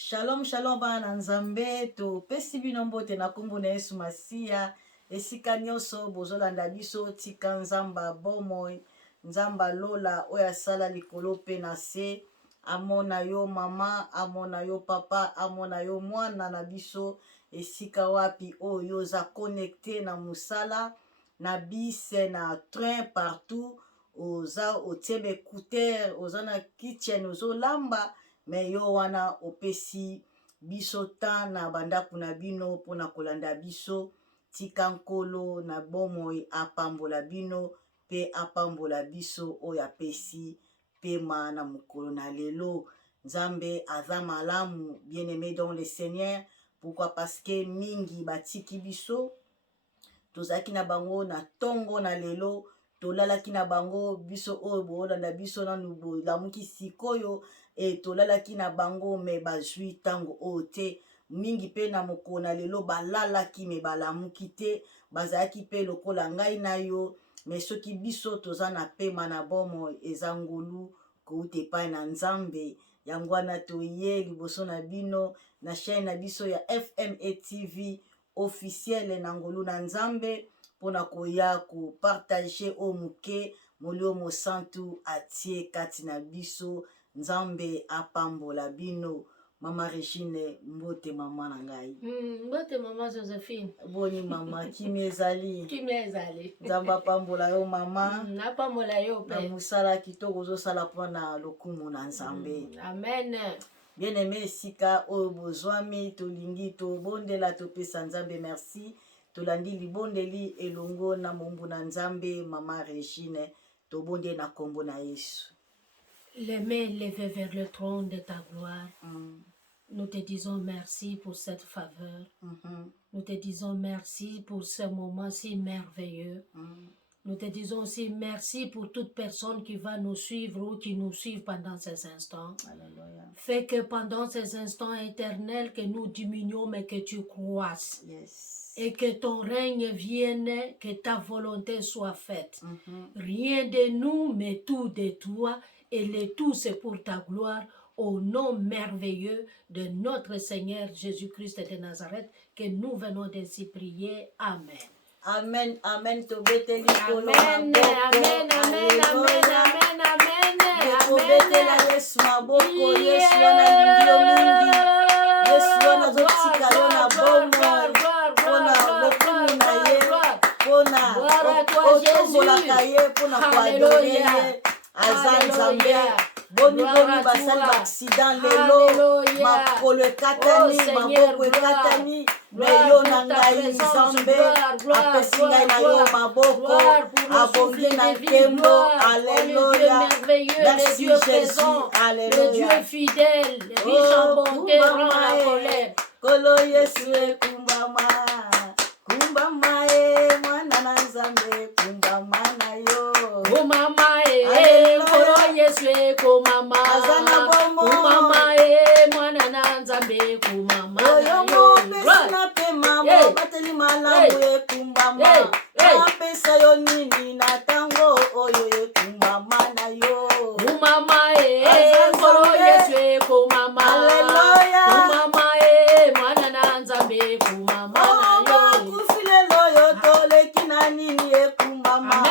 Shalom, shalom bana nzambe to pesi bino mbote na kombo na Yesu Masiya esika nyoso bozolanda biso tika nzamba bomoi nzamba lola oya sala likolo pe na se amona yo mama amona yo papa amona yo mwana na biso esika wapi oyo za connecté na musala na bise na train partout oza otebe écouteur oza na kitchen ozolamba me yo wana opesi biso ta na bandaku na bino pona kolanda biso tika nkolo na bomoi apambola bino pe apambola biso oyo apesi pema na mokolo na lelo. Nzambe aza malamu, bien-aimé dans le Seigneur. Pourquoi? Parce que mingi batiki biso tozaki na bango na tongo na lelo tolalaki na bango biso oyo boolanda biso nanu bolamuki sikoyo tolalaki na bango me bazwi tango oyo te mingi pe na mokolo na lelo balalaki me balamuki te bazalaki pe lokola ngai na yo me soki biso toza na pema na bomo eza ngolu kouta epai na Nzambe. Yango wana toye liboso na bino na chaîne na biso ya FME TV officiel na ngolu na Nzambe pona koya ko partager o muke molio mosantu atie kati na biso. Nzambe apambola bino. Mama Regine mbote mama na ngai. Mbote mama Josephine. Boni mama kimi ezali. Kimi ezali. Nzambe apambola yo mama. Apambola yo pe. Na musala kitoko ozosala pona lokumu na Nzambe. Amen. Bien-aimé esika oyo bozwami tolingi tobondela topesa Nzambe merci. Tolandi libondeli elongo na mombu na Nzambe mama Regine tobonde na kombo na Yesu. Les mains levées vers le trône de ta gloire. Nous te disons merci pour cette faveur. Nous te disons merci pour ce moment si merveilleux. Nous te disons aussi merci pour toute personne qui va nous suivre ou qui nous suit pendant ces instants. Alléluia. Fais que pendant ces instants éternels que nous diminuons mais que tu croisses. Yes. Et que ton règne vienne, que ta volonté soit faite. Rien de nous mais tout de toi. Et le tout c'est pour ta gloire, au nom merveilleux de notre Seigneur Jésus-Christ de Nazareth, que nous venons d'ainsi prier. Amen. Amen, amen, amen, amen, amen, amen, amen, amen, amen. Yesu maboko, Yesu wana lingio mingi, Yesu wana zotika yo na bomo, pona lokumu na ye, pona otombolaka ye, pona kuadore ye. Azanzambe boni boni basali ba accident lelo makolo ekatani maboko ekatani meyo na ngai Nzambe apesi ngai na yo maboko abongi na nkembo. Alléluia. Merci Jésus. Alléluia. Le Dieu fidèle, riche en bonté, rend la colère. Kolo Yesu kumbama kumbama mwana na Nzambe kumbama na yo kumama kolo Yesu kumama kumama mwana na Nzambe kumama oyo mopesi na pema mobateli malamu kumbama apesa yo nini na tango oyo kumbama na yo kumama kolo Yesu kumama kumama mwana na Nzambe kumama na yo kufilelo yo toleki na nini kumbama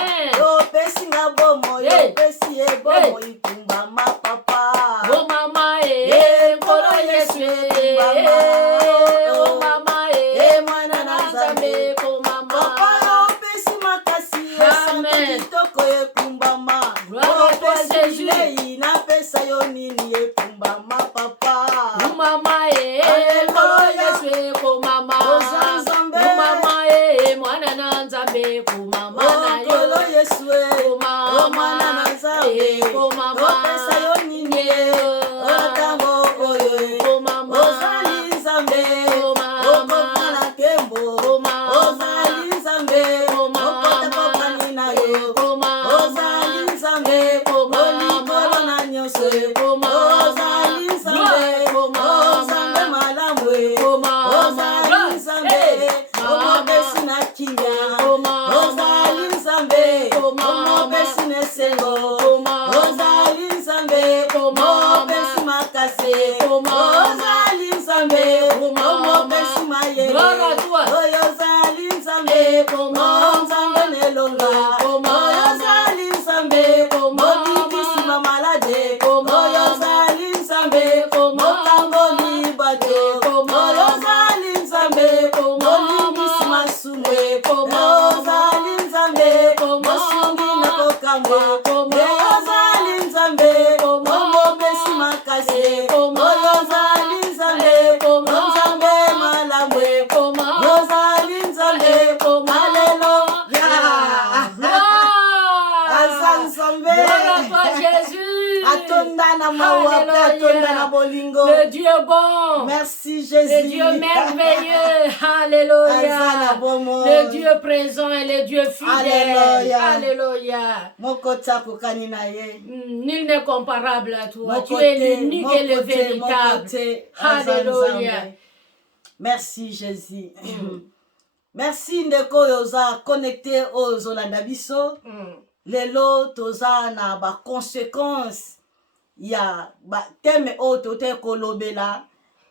opesi nga bomo yo pesi bomo ikumbama papa kumama kolo Yesu kumbama na mawa pe atonda na bolingo. Le Dieu bon. Merci Jésus. Le Dieu merveilleux. Alléluia. Azana bomo. Le Dieu présent et le Dieu fidèle. Alléluia. Alléluia. Mokota kokani na ye. Nul n'est comparable à toi. Mon Tu côté, es l'unique mon et le côté, véritable. mon côté, Alléluia. Azanzambe. Merci Jésus. Merci ndeko yoza connecté aux Olanda biso. Lelo toza na ba conséquences ya ba thème auto te kolobela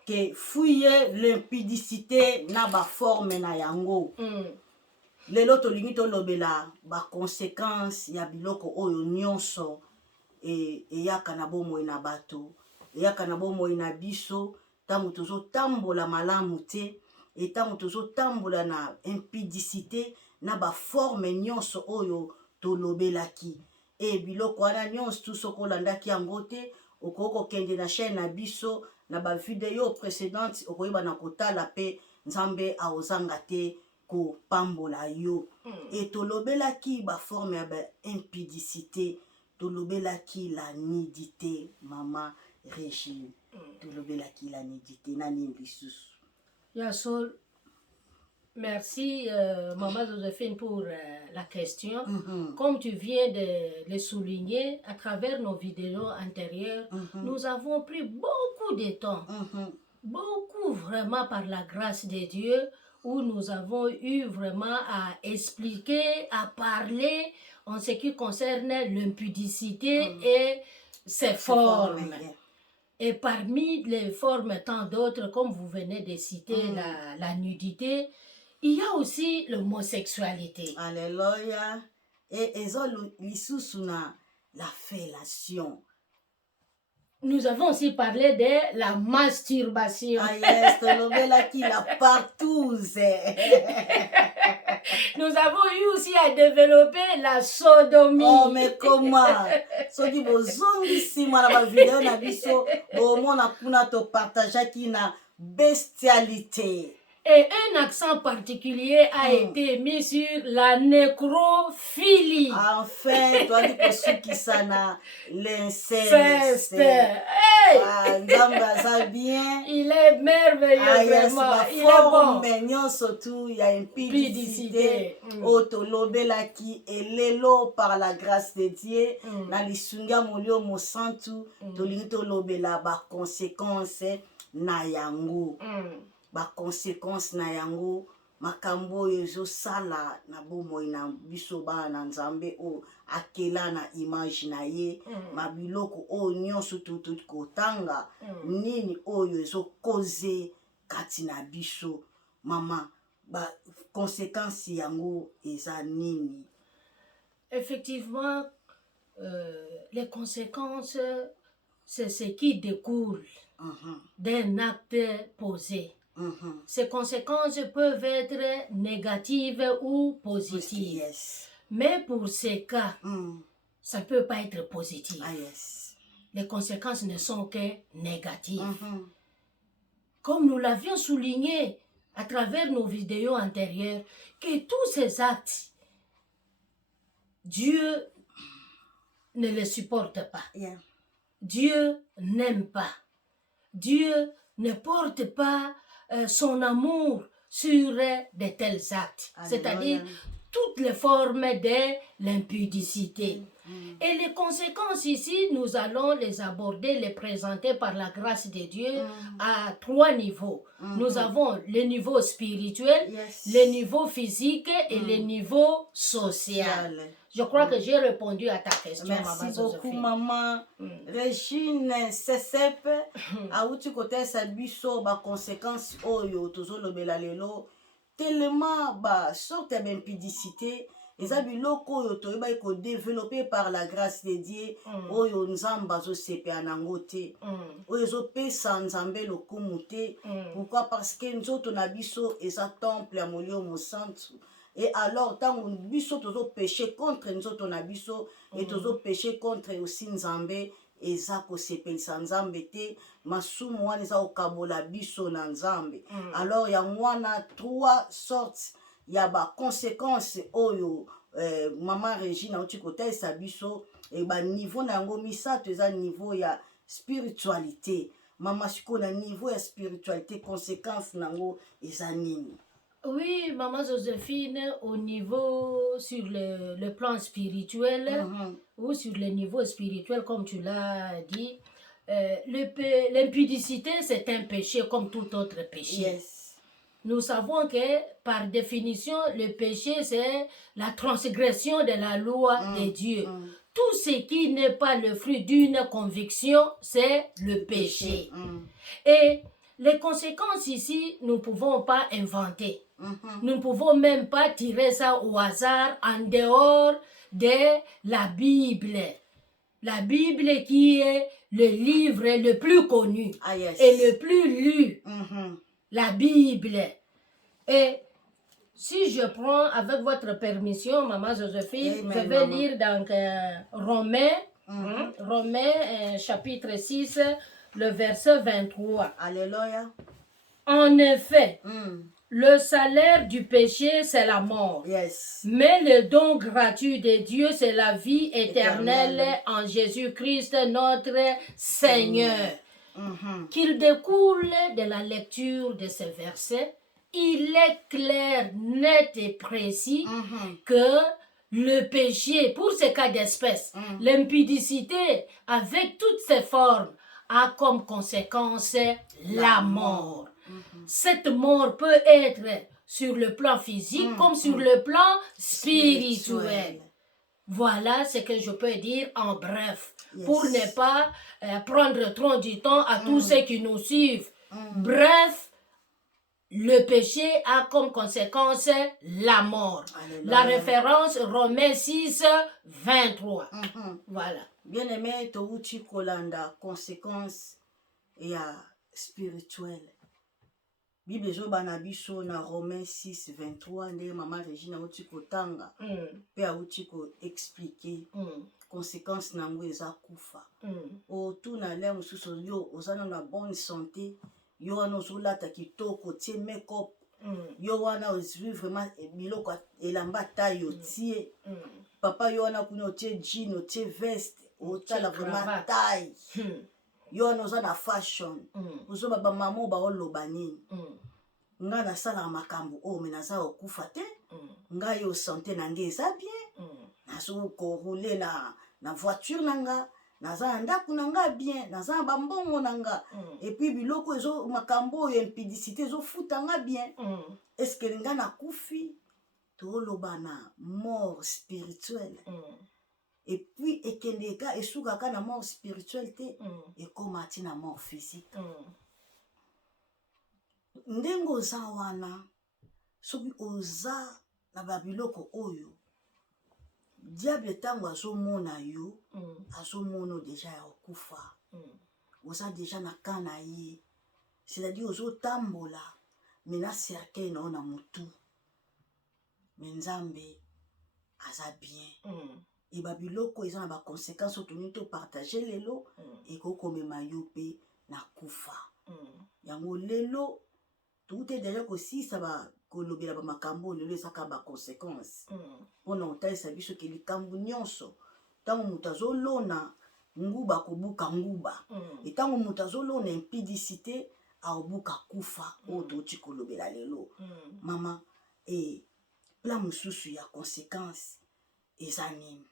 que fouiller l'impudicité na ba forme na yango. Lelo tolingi tolobela ba conséquences ya biloko oyo nyonso eyaka na bomoi na bato, eyaka na bomoi na biso ntango tozotambola malamu te et ntango tozotambola na impudicité na baforme nyonso oyo tolobelaki. E biloko wana nyonso tu soki olandaki yango te okoki kokende na chaîne na biso na bavideo précédente okoyeba na kotala mpe Nzambe aozanga te kopambola yo. E tolobelaki baforme ya baimpudicité, tolobelaki la nudité, Mama Régine. Tolobelaki la nudité nani lisusu. Yasol, merci Maman Joséphine pour la question. Comme tu viens de le souligner, à travers nos vidéos antérieures, nous avons pris beaucoup de temps, beaucoup vraiment par la grâce de Dieu, où nous avons eu vraiment à expliquer, à parler en ce qui concerne l'impudicité et ses formes. Et parmi les formes tant d'autres, comme vous venez de citer la nudité, il y a aussi l'homosexualité. Alléluia. Et lisusu la fellation. Nous avons aussi parlé de la masturbation. Ah yes, tolobelaki la partouze. Nous avons eu aussi à développer la sodomie. Oh, mais comment? Soki bozongi sima na ba vidéo na biso, bomona kuna to partageaki na bestialité. Et un accent particulier a été mis sur la nécrophilie. Enfin, toi qui kosukisa na l'inceste. Hey! Nzambe aza bien. Il est merveilleux, vraiment. Il est bon. Mais nyonso tu ya impudicité. Otolobelaki elelo par la grâce de Dieu. Na lisunga molio mosantu. Tolingi tolobela ba conséquences na yango. Ba conséquences na yango makambo oyo sala na bomoi na biso bana Nzambe o akela na image na ye mabiloko oyo nyonso tutu kotanga nini oyo ezokoze kati na biso mama ba conséquences yango eza nini? Effectivement, les conséquences c'est ce qui découle d'un acte posé. Ces conséquences peuvent être négatives ou positives. Yes. Mais pour ces cas, ça ne peut pas être positif. Ah, yes. Les conséquences ne sont que négatives. Comme nous l'avions souligné à travers nos vidéos antérieures, que tous ces actes, Dieu ne les supporte pas. Yeah. Dieu n'aime pas. Dieu ne porte pas son amour sur de tels actes, c'est-à-dire toutes les formes de l'impudicité. Et les conséquences ici, nous allons les aborder, les présenter par la grâce de Dieu à 3 niveaux. Nous avons le niveau spirituel, le niveau physique et le niveau social. Je crois que j'ai répondu à ta question. Merci beaucoup, maman. Régine Sesep, auti côté sa biso ba conséquences oyo tozolobela lelo tellement ba sorte d'impudicité eza biloko oyo toyeba ko développer par la grâce de Dieu oyo Nzambe azosepela nango te oyo ezopesa Nzambe lokumu te. Pourquoi? Parce que nzoto na biso eza temple ya molio mosantu. Et alors, tant que biso tozo péché contre nzoto na biso et tozo péché contre aussi Nzambe eza ko sepelisa Nzambe te masumu wana eza okabola biso na Nzambe. Alors ya mwana 3 sortes ya ba conséquences oyo Maman Régine auti kota esa biso et ba niveau na yango misato eza niveau ya spiritualité. Maman siko na niveau ya spiritualité, conséquence nango eza nini? Oui, Maman Joséphine, au niveau, sur le plan spirituel, ou sur le niveau spirituel, comme tu l'as dit, l'impudicité, c'est un péché comme tout autre péché. Yes. Nous savons que, par définition, le péché, c'est la transgression de la loi de Dieu. Tout ce qui n'est pas le fruit d'une conviction, c'est le péché. Et les conséquences ici, nous ne pouvons pas inventer. Nous ne pouvons même pas tirer ça au hasard en dehors de la Bible. La Bible qui est le livre le plus connu et le plus lu. La Bible. Et si je prends, avec votre permission, Maman Joséphine, je vais lire donc Romains chapitre 6, le verset 23. Alléluia. En effet, le salaire du péché, c'est la mort. Yes. Mais le don gratuit de Dieu, c'est la vie éternelle en Jésus-Christ, notre Seigneur. Qu'il découle de la lecture de ce verset, il est clair, net et précis que le péché, pour ce cas d'espèce, l'impudicité, avec toutes ses formes, a comme conséquence la mort. Cette mort peut être sur le plan physique comme sur le plan spirituel. Voilà ce que je peux dire en bref, pour ne pas prendre trop du temps à tous ceux qui nous suivent. Bref, le péché a comme conséquence la mort. Alléluia. La référence Romains 6, 23. Voilà. Bien aimé, touti kolanda conséquence ya spirituelle. Bible ezobana biso na Romains 6, 23 ndenge Maman Regina uti kotanga pe auti ko expliquer conséquence nango eza kufa. Otuna le mosusu yo ozana na bonne santé, yo wana ozolata kitoko tie make-up, yo wana ozwi vraiment biloko elamba taille otie, papa yo wana kuna otie jean, otie veste, otala vraiment taille, yo wana oza na fashion, ozoba ba mama baoloba nini, nga nasala makambo oyo me naza okufa te, nga yo santé nange eza bien, nazo korule na voiture nanga, naza ndako nanga bien, naza bambongo nanga, et puis biloko ezo makambo oyo impudicité ezo futanga bien. Est-ce que nga nakufi toloba na mort spirituelle? Et puis ekendeka esukaka na mort spirituelle te, ekoma ti na mort physique. Ndenge oza wana soki oza na babiloko oyo diable ntango azomona yo azomona deja ya okufa, oza deja na ka na ye, c'est-à-dire ozotambola me na cercueil na yo na motu, me Nzambe aza bien. E babiloko eza na baconséquence oyo toni topartage lelo ekokomema yo mpe na kufa. Yango lelo touti deja kosisa kolobela bamakambo lelo ezaka baconséquence mpona kotalisa biso ke likambo nyonso ntango moto azolona nguba akobuka nguba, ntango moto azolona impudicité aobuka kufa oyo touti kolobela lelo. Mama, plan mosusu ya conséquence eza nini?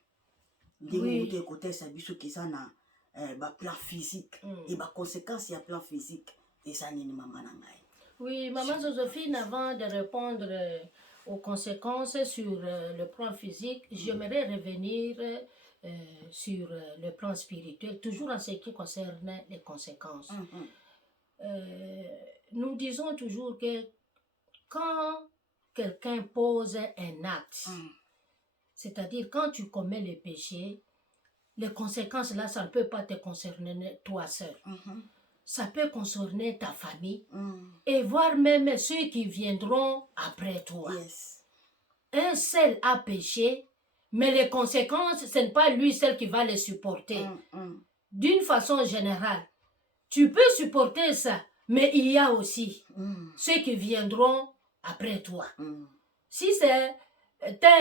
Ndenge moto ekotalisa biso ke eza na baplan physique e baconséquence ya plan physique eza nini mama na ngai? Oui, Maman Joséphine, avant de répondre aux conséquences sur le plan physique, j'aimerais revenir sur le plan spirituel, toujours en ce qui concerne les conséquences. Nous disons toujours que quand quelqu'un pose un acte, c'est-à-dire quand tu commets le péché, les conséquences là, ça ne peut pas te concerner toi seul. Ça peut concerner ta famille et voire même ceux qui viendront après toi. Un seul a péché, mais les conséquences, ce n'est pas lui seul qui va les supporter. D'une façon générale, tu peux supporter ça, mais il y a aussi ceux qui viendront après toi. Si c'est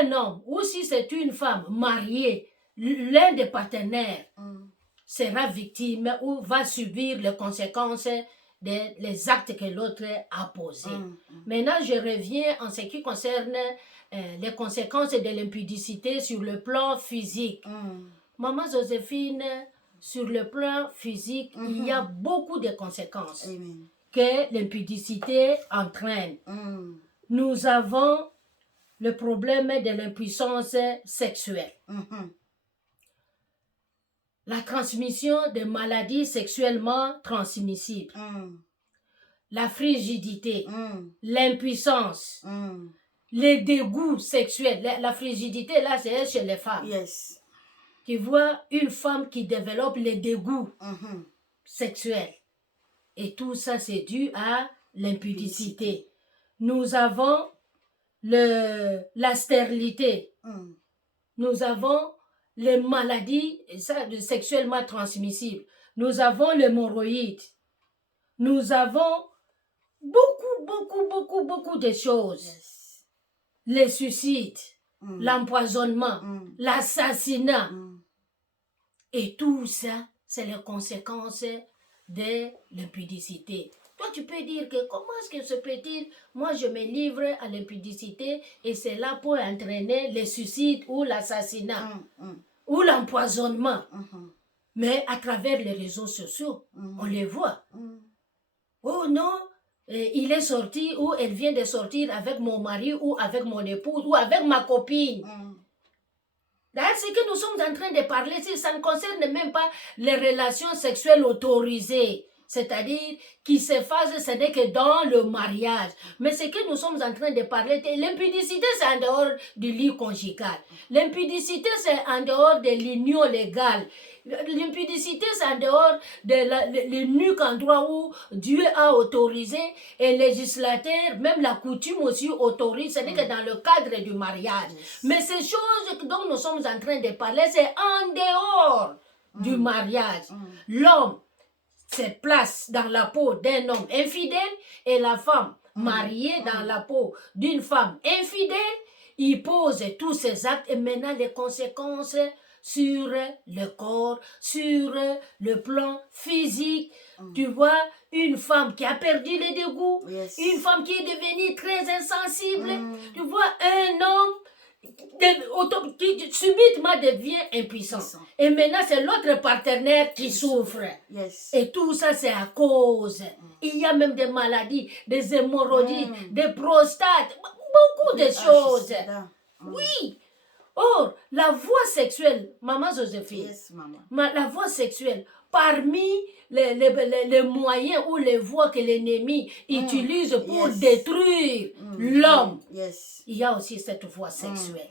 un homme ou si c'est une femme mariée, l'un des partenaires, sera victime ou va subir les conséquences des actes que l'autre a posés. Maintenant, je reviens en ce qui concerne les conséquences de l'impudicité sur le plan physique. Maman Joséphine, sur le plan physique, il y a beaucoup de conséquences que l'impudicité entraîne. Nous avons le problème de l'impuissance sexuelle. La transmission de maladies sexuellement transmissibles. La frigidité, l'impuissance, les dégoûts sexuels. La frigidité, là, c'est chez les femmes. Yes. Tu vois une femme qui développe les dégoûts sexuels. Et tout ça, c'est dû à l'impudicité. Nous avons la stérilité. Nous avons les maladies sexuellement transmissibles. Nous avons l'hémorroïde. Nous avons beaucoup de choses. Yes. Les suicides, l'empoisonnement, l'assassinat. Et tout ça, c'est les conséquences de l'impudicité. Toi, tu peux dire que comment est-ce que se peut-il, moi je me livre à l'impudicité et c'est là pour entraîner le suicide ou l'assassinat ou l'empoisonnement. Mais à travers les réseaux sociaux, on les voit. Oh non, il est sorti ou elle vient de sortir avec mon mari ou avec mon épouse ou avec ma copine. D'ailleurs, ce que nous sommes en train de parler, ça ne concerne même pas les relations sexuelles autorisées. C'est-à-dire qui se fassent, ce n'est que dans le mariage. Mais ce que nous sommes en train de parler, l'impudicité, c'est en dehors du lit conjugal. L'impudicité, c'est en dehors de l'union légale. L'impudicité, c'est en dehors de l'unique endroit où Dieu a autorisé et le législateur, même la coutume aussi autorise, c'est-à-dire que dans le cadre du mariage. Mais ces choses dont nous sommes en train de parler, c'est en dehors du mariage. L'homme se place dans la peau d'un homme infidèle et la femme mariée dans la peau d'une femme infidèle. Il pose tous ces actes et maintenant les conséquences sur le corps, sur le plan physique. Tu vois, une femme qui a perdu le dégoût, une femme qui est devenue très insensible. Tu vois, un homme qui subitement devient impuissant. Et maintenant, c'est l'autre partenaire qui souffre. Et tout ça, c'est à cause. Il y a même des maladies, des hémorroïdes, des prostates, beaucoup de choses. Oui. Or, la voie sexuelle, maman Joséphine, la voie sexuelle, parmi les moyens ou les voies que l'ennemi utilise pour détruire l'homme, il y a aussi cette voie sexuelle.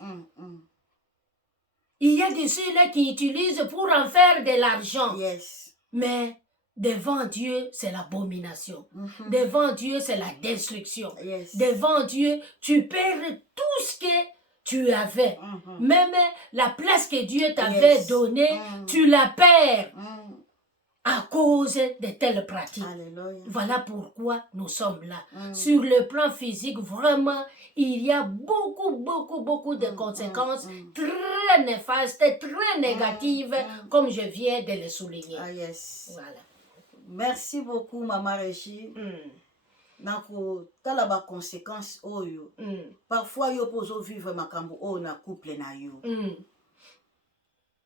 Il y a de ceux-là qui utilisent pour en faire de l'argent. Mais devant Dieu, c'est l'abomination. Devant Dieu, c'est la destruction. Devant Dieu, tu perds tout ce que tu avais. Même la place que Dieu t'avait donnée, tu la perds à cause de telles pratiques. Alléluia. Voilà pourquoi nous sommes là. Sur le plan physique, vraiment, il y a beaucoup de conséquences très néfastes, très négatives, comme je viens de le souligner. Voilà. Merci beaucoup, Maman Régie. Nako tala ba conséquences oyo. Parfois yo pozo vivre makambo o na couple na yo.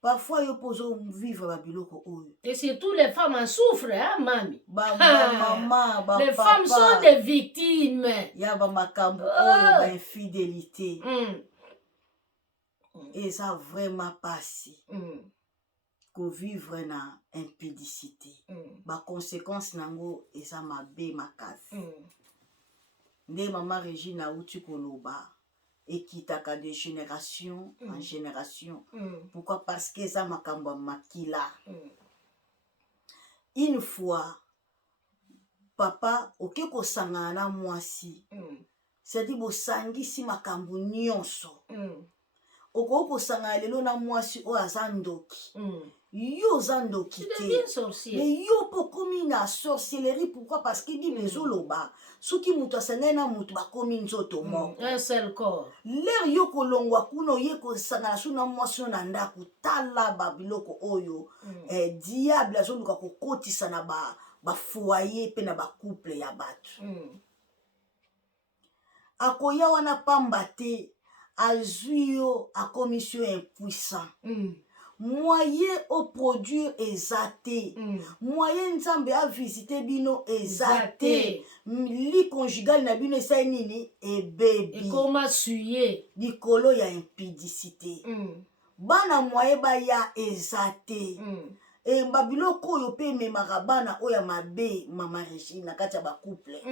Parfois yo pozo vivre ba biloko oyo. Et surtout les femmes en souffrent, hein, mami. Maman, les femmes sont des victimes. Ya ba makambo oyo ba infidélité. Et ça vraiment passé. Ko vivre na impudicité. Ba conséquences nango eza mabe makasi. Nde Maman Régie na uti koloba ekitaka de génération en génération. Pourquoi? Parce que eza makambo makila. Une fois papa oke ko sangana na mwasi. C'est-à-dire bosangisi makambo nyonso. Oko ko sangana lelo na mwasi o aza ndoki. yo oza Tu ndoki deviens te sorcier. me yo mpo okomi na sorcellerie. Pourquoi? Parce que bible ezoloba soki moto asangani na moto bakomi nzoto moko. Un seul corps. lere yo kolongwa kuna oye kosangana so na mwasi oyo na ndako, tala babiloko oyo diable azoluka kokotisa na bafoyer mpe na bacouple ya bato. Akoya wana pamba te azwi yo akomisi yo impuissant. Moyen oproduire eza te. Moyen nzambe avisite bino eza te. Li conjugal na bino esali nini? Ebebi. Ekoma suye. Likolo ya impudicité. Bana moyen baya eza te. Babiloko oyo pe ememaka bana oyo mabe mama Regine na kati ya bacouple.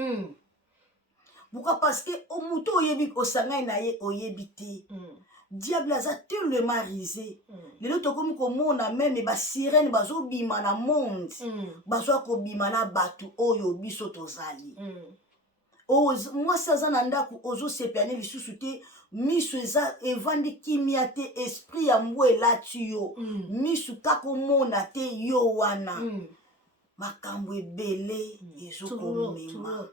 Pourquoi? Parce que omuto oyebi osangani na ye oyebi te. Diable aza tellement risé. Lelo tokomi komona meme basirene bazobima na monde. Bazwa kobima na batu oyo biso tozali. Mwasi aza na ndako ozosepelane lisusu te. Misu eza evandi kimia te. Esprit ya mbwa elati yo. Misu kaka omona te yo wana. Makambo ebele ezokomema.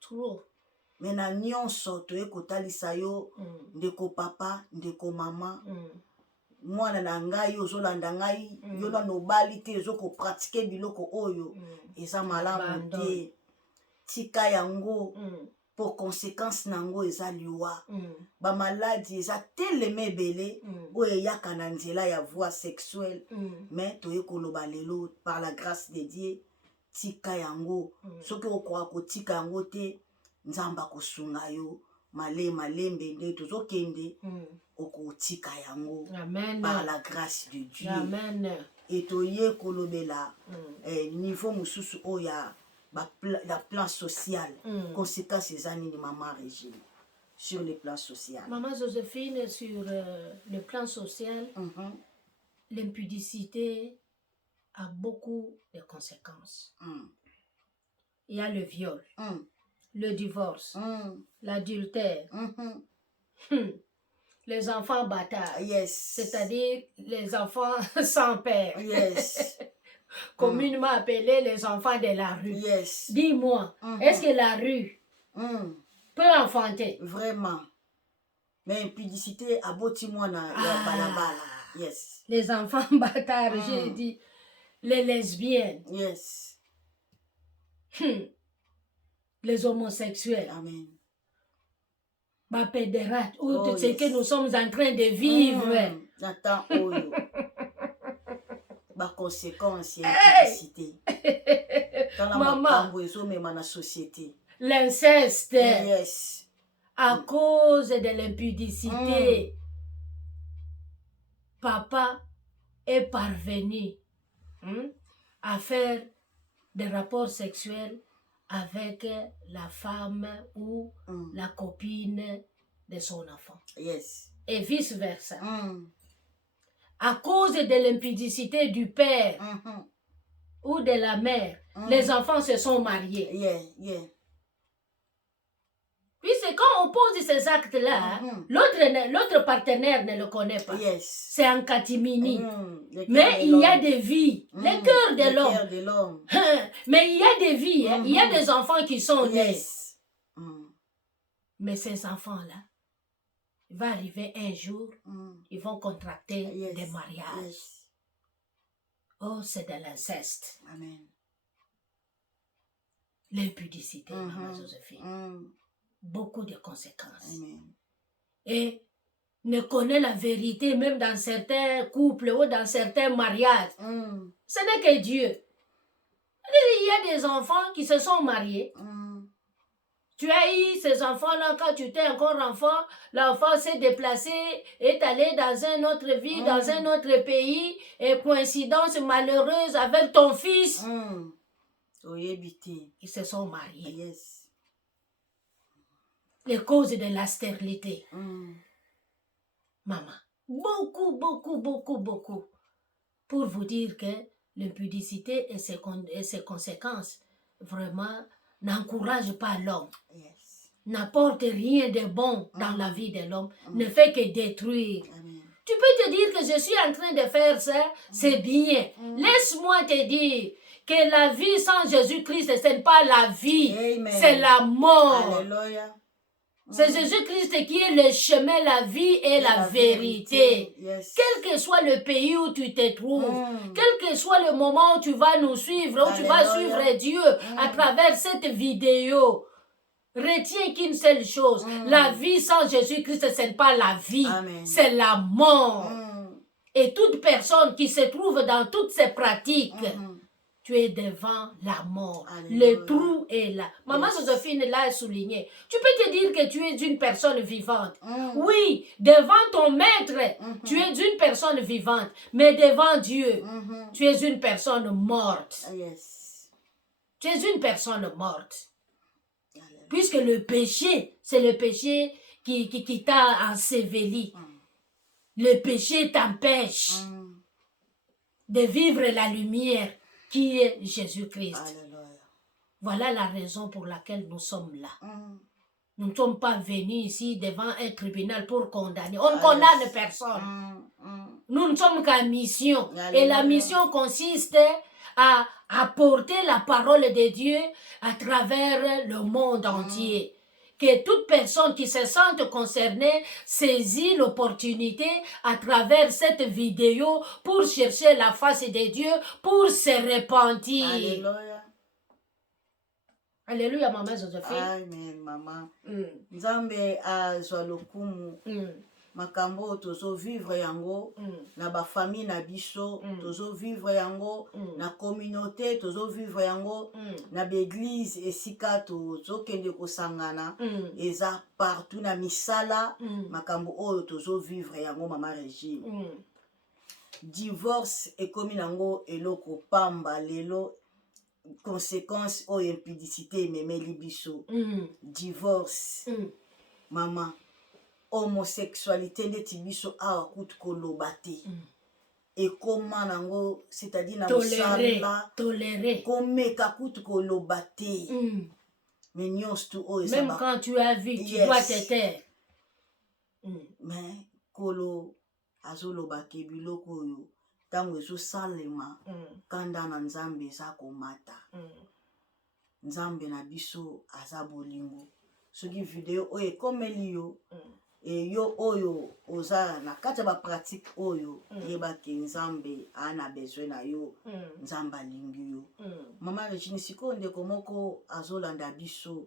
Trop. Mena nyonso toye kotalisa yo ndeko papa, ndeko mama, mwana na ngai ozolanda ngai, yo na nobali te ezokopratike biloko oyo eza malamu te. Tika yango po conséquence nango eza liwa. Ba maladie eza telema ebele oyo eyaka na nzela ya voie sexuelle. Mais toye koloba lelo par la grâce de Dieu tika yango. Soki okoka kotika yango te nzamba kosunga yo malembe nde tozokende okotika yango. Amen. Par la grâce de Dieu. Amen. Et toye kolobela niveau mususu oya la plan social. Conséquences eza nini mama Regine sur le plan social? Maman Joséphine, sur le plan social, l'impudicité a beaucoup de conséquences. Il y a le viol. Le divorce, l'adultère, les enfants bâtards, c'est-à-dire les enfants sans père, communément appelés les enfants de la rue. Dis-moi, est-ce que la rue peut enfanter? Vraiment. Mais impudicité aboti moi na balabala. Les enfants bâtards, j'ai dit, les lesbiennes. Les homosexuels. Amen. Ma pédérate, ce que nous sommes en train de vivre. J'attends oyo. Ma conséquence est impudicité. Maman, la société. L'inceste. À cause de l'impudicité, papa est parvenu à faire des rapports sexuels avec la femme ou la copine de son enfant. Et vice-versa. À cause de l'impudicité du père ou de la mère, les enfants se sont mariés. Puis c'est quand on pose ces actes-là, l'autre partenaire ne le connaît pas. C'est en catimini. Mais il y a des vies, le cœur de l'homme. Mais il y a des vies, il y a des enfants qui sont nés. Mais ces enfants-là, il va arriver un jour, ils vont contracter des mariages. Oh, c'est de l'inceste. L'impudicité, Maman Joséphine. Beaucoup de conséquences. Et ne connaît la vérité même dans certains couples ou dans certains mariages. Ce n'est que Dieu. Il y a des enfants qui se sont mariés. Tu as eu ces enfants-là quand tu étais encore enfant. L'enfant s'est déplacé, est allé dans une autre ville, dans un autre pays. Et coïncidence malheureuse avec ton fils. Ils se sont mariés. Les causes de la stérilité. Maman, beaucoup. Pour vous dire que l'impudicité et ses conséquences, vraiment, n'encouragent pas l'homme. N'apporte rien de bon dans la vie de l'homme. Ne fait que détruire. Tu Tu peux te dire que je suis en train de faire ça, c'est bien. Laisse-moi te dire que la vie sans Jésus-Christ, ce n'est pas la vie, c'est la mort. Alléluia. C'est Jésus-Christ qui est le chemin, la vie et la vérité. Yes. Quel que soit le pays où tu te trouves, quel que soit le moment où tu vas nous suivre, où tu vas suivre Dieu à travers cette vidéo, retiens qu'une seule chose, la vie sans Jésus-Christ, ce n'est pas la vie, c'est la mort. Et toute personne qui se trouve dans toutes ces pratiques, tu es devant la mort. Alléluia. Le trou est là. Maman Joséphine l'a souligné. Tu peux te dire que tu es une personne vivante. Oui, devant ton maître, tu es une personne vivante. Mais devant Dieu, tu es une personne morte. Yes. Tu es une personne morte. Alléluia. Puisque le péché, c'est le péché qui t'a enseveli. Le péché t'empêche de vivre la lumière qui est Jésus-Christ. Voilà la raison pour laquelle nous sommes là. Nous ne sommes pas venus ici devant un tribunal pour condamner. On ne condamne personne. Nous ne sommes qu'en mission. Et la mission consiste à apporter la parole de Dieu à travers le monde entier. Que toute personne qui se sente concernée saisit l'opportunité à travers cette vidéo pour chercher la face de Dieu, pour se repentir. Alléluia. Alléluia, maman Joséphine. Amen, maman. Nzambe azwa lokumu. Makambo tozo vivre yango na ba famille na biso tozo vivre yango na communauté tozo vivre yango na l'église esika tozo kende kosangana eza partout na misala makambo oyo tozo vivre yango mama Régine. Divorce ekomi nango eloko pamba lelo conséquence oyo impudicité ememeli biso. Divorce mama homosexualité ndeti biso awa kutu koloba te ekoma nango c'est-à-dire na mosala komeka kutu koloba te mais nyonso tu oyo même quand tu as vu tu dois te taire mais kolo azoloba ke biloko oyo ntango ezosalema kanda na nzambe eza komata nzambe na biso aza bolingo soki video oyo ekomeli yo yo oyo oza na kati ya bapratique oyo yebaki nzambe ana besoin na yo nzambe alingi yo mama Regine sikoyo ndeko moko azolanda biso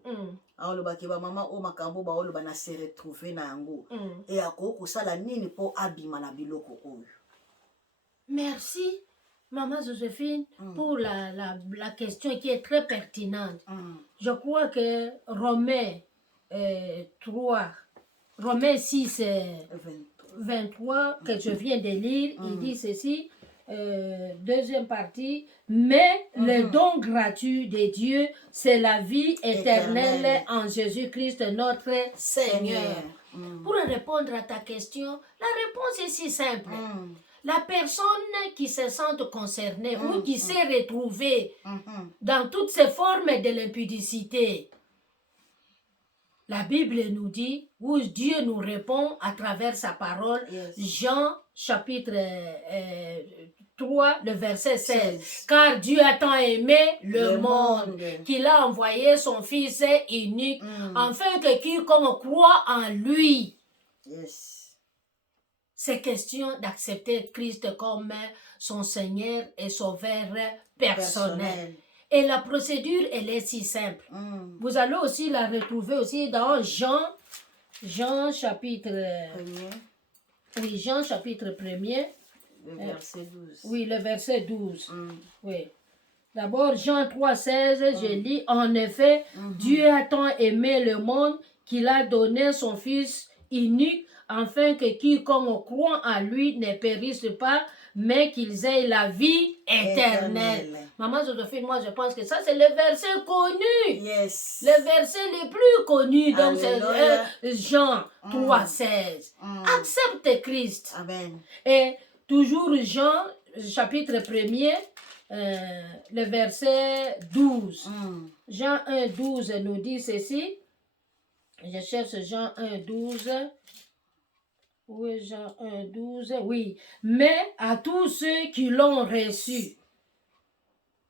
aolobaki bamama oyo makambo baoloba na se retrouve na yango e akoki kosala nini mpo abima na biloko oyo. Merci maman Joséphine pour la question qui est très pertinente. Je crois que Romains 6, 23, que je viens de lire, il dit ceci, deuxième partie, mais le don gratuit de Dieu, c'est la vie éternelle en Jésus-Christ notre Seigneur. Pour répondre à ta question, la réponse est si simple. La personne qui se sent concernée ou qui s'est retrouvée dans toutes ces formes de l'impudicité, la Bible nous dit, où Dieu nous répond à travers sa parole, Jean chapitre 3, le verset 16. Car Dieu a tant aimé le monde qu'il a envoyé son Fils unique, afin que quiconque croit en lui. C'est question d'accepter Christ comme son Seigneur et Sauveur personnel. Et la procédure, elle est si simple. Vous allez aussi la retrouver aussi dans Jean chapitre 1. Oui, Jean chapitre 1er. Le verset 12. Oui, le verset 12. Oui. D'abord, Jean 3, 16, je lis, en effet, Dieu a tant aimé le monde qu'il a donné son Fils unique, afin que quiconque croit en lui ne périsse pas, mais qu'ils aient la vie éternelle. Maman Joséphine, moi je pense que ça c'est le verset connu. Le verset le plus connu, donc c'est Jean 3, 16. Accepte Christ. Amen. Et toujours Jean, chapitre 1er, le verset 12. Jean 1, 12 nous dit ceci. Je cherche Jean 1, 12. Oui, Jean 1, 12, oui. Mais à tous ceux qui l'ont reçu,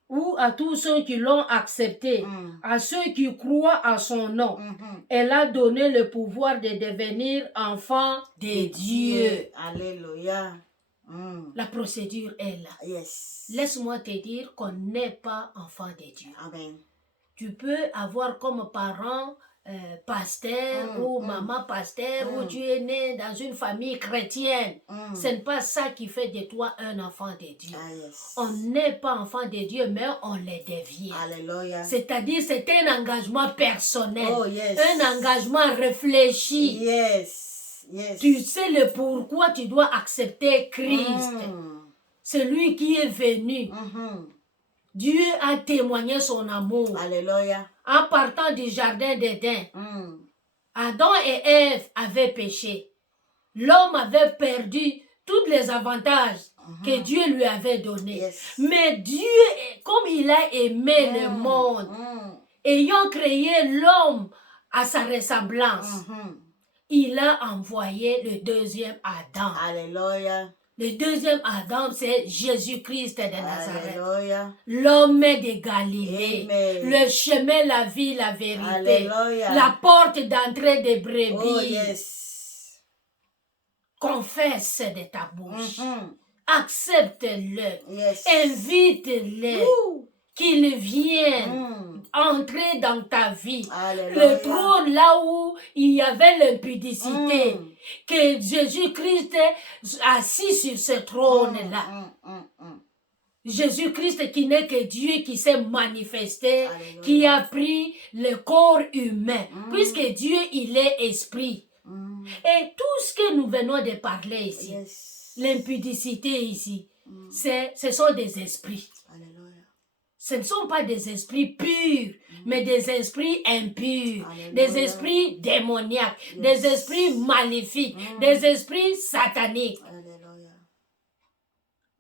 ou à tous ceux qui l'ont accepté, à ceux qui croient à son nom, elle a donné le pouvoir de devenir enfants de Dieu. Alléluia. La procédure est là. Yes. Laisse-moi te dire qu'on n'est pas enfant de Dieu. Amen. Tu peux avoir comme parent pasteur ou maman pasteur ou tu es né dans une famille chrétienne. Ce n'est pas ça qui fait de toi un enfant de Dieu. Ah, yes. On n'est pas enfant de Dieu, mais on le devient. Alléluia. C'est-à-dire c'est un engagement personnel, Oh, yes. un engagement réfléchi. Yes. Yes. Tu sais le pourquoi tu dois accepter Christ. Celui qui est venu. Dieu a témoigné son amour. Alléluia. En partant du jardin d'Éden, Adam et Ève avaient péché. L'homme avait perdu tous les avantages que Dieu lui avait donnés. Yes. Mais Dieu, comme il a aimé le monde, ayant créé l'homme à sa ressemblance, il a envoyé le deuxième Adam. Alléluia. Le deuxième Adam, c'est Jésus-Christ de Nazareth. Alléluia. L'homme de Galilée. Amen. Le chemin, la vie, la vérité. Alléluia. La porte d'entrée des brebis. Oh, yes. Confesse de ta bouche. Accepte-le. Yes. Invite-le. Qu'il vienne entrer dans ta vie. Alléluia. Le trône là où il y avait l'impudicité. Que Jésus-Christ est assis sur ce trône-là. Jésus-Christ qui n'est que Dieu qui s'est manifesté, Alléluia. qui a pris le corps humain. Puisque Dieu, il est esprit. Et tout ce que nous venons de parler ici, Yes. l'impudicité ici, ce sont des esprits. Alléluia. Ce ne sont pas des esprits purs, mais des esprits impurs, Alléluia. des esprits démoniaques, des esprits maléfiques, des esprits sataniques. Alléluia.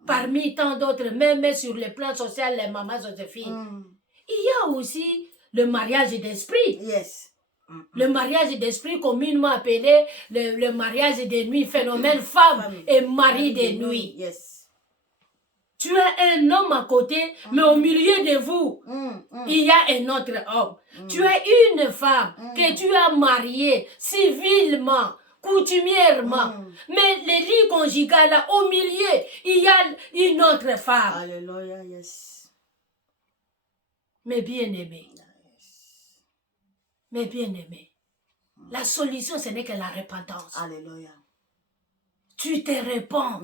Parmi tant d'autres, même sur le plan social, les mamans Joséphine. Il y a aussi le mariage d'esprit. Yes. Le mariage d'esprit communément appelé le mariage de nuit, phénomène femme et mari de nuit. Yes. Tu as un homme à côté, mais au milieu de vous, il y a un autre homme. Tu as une femme que tu as mariée civilement, coutumièrement. Mais le lit conjugal, là, au milieu, il y a une autre femme. Alléluia. Yes. Mes bien-aimés, mes bien-aimés, la solution, ce n'est que la repentance. Alléluia. Tu te répands,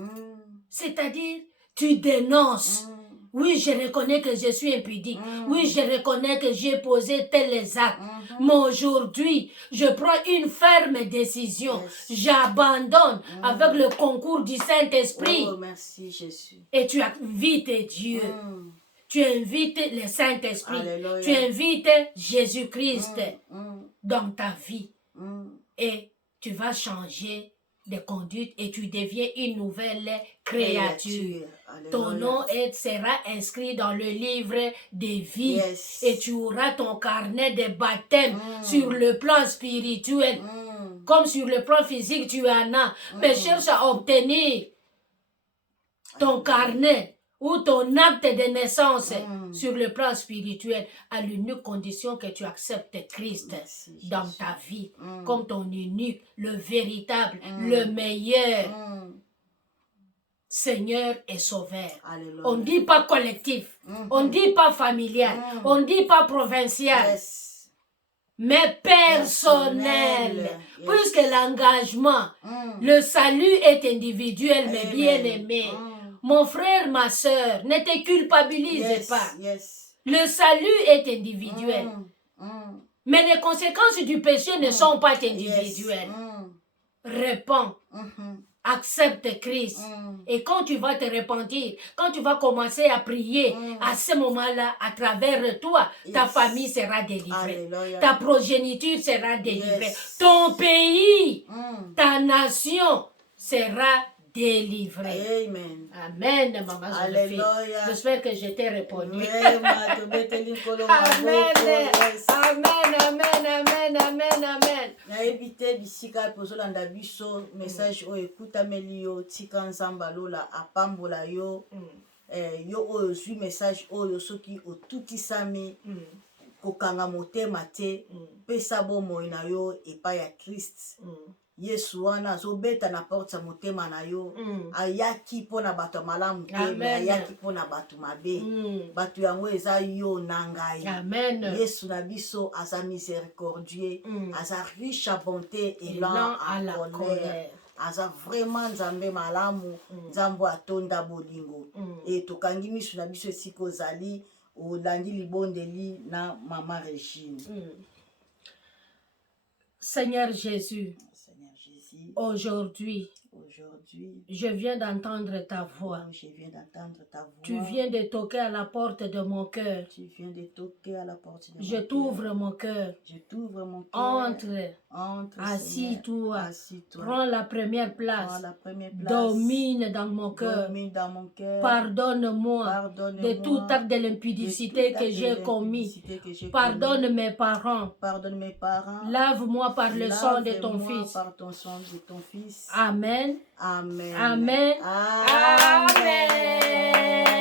c'est-à-dire tu dénonces. Oui, je reconnais que je suis impudique. Oui, je reconnais que j'ai posé tels actes. Mais aujourd'hui, je prends une ferme décision. J'abandonne avec le concours du Saint-Esprit. Oh, merci Jésus. Et tu invites Dieu. Tu invites le Saint-Esprit. Alléluia. Tu invites Jésus-Christ dans ta vie. Et tu vas changer de conduite et tu deviens une nouvelle créature. Ton nom sera inscrit dans le livre des vies. Yes. Et tu auras ton carnet de baptême sur le plan spirituel. Comme sur le plan physique, tu en as. Mais cherche à obtenir ton carnet ou ton acte de naissance sur le plan spirituel à l'unique condition que tu acceptes Christ dans ta vie comme ton unique, le véritable, le meilleur Seigneur et Sauveur. Alléluia. On ne dit pas collectif, on ne dit pas familial, on ne dit pas provincial, Yes. mais personnel. Yes. Puisque l'engagement, le salut est individuel, mais Amen. bien aimé. Mon frère, ma soeur, ne te culpabilise Yes. pas. Yes. Le salut est individuel. Mais les conséquences du péché ne sont pas individuelles. Réponds. Accepte Christ. Et quand tu vas te repentir, quand tu vas commencer à prier, à ce moment-là, à travers toi, ta famille sera délivrée. Alléluia. Ta progéniture sera délivrée. Yes. Ton pays, ta nation sera délivrée. Amen. Amen, maman Joséphine. Alléluia. J'espère que je t'ai répondu. Vraiment, tobeteli nkolo Amen. maboko. Yes. Amen, amen, amen, amen, amen. nayebi te bisika pozolanda biso message oyo ekutameli yo tika nzambe alola apambola yo yo oyo ozwi message oyo soki otukisami kokanga motema te pesa bomoi na yo epai ya Christ Yesu wana azobeta na porte ya motema na yo ayaki mpona bato ya malamu te me ayaki mpona bato mabe bato yango eza yo na ngai Yesu na biso aza miséricordieux aza riche à bonté et lent à la colère aza vraiment nzambe malamu nzambe atonda bolingo e tokangi miso na biso esika ozali olandi libondeli na mama Régine. Seigneur Jésus, aujourd'hui, je viens d'entendre ta voix. Tu viens de toquer à la porte de mon cœur. Je t'ouvre mon cœur. Entre. Assis-toi. Prends la première place. Domine dans mon cœur. Pardonne-moi de tout acte de l'impudicité que j'ai commis. Pardonne mes parents. Lave-moi par le sang de ton Fils. Amen. Amen. Amen. Amen.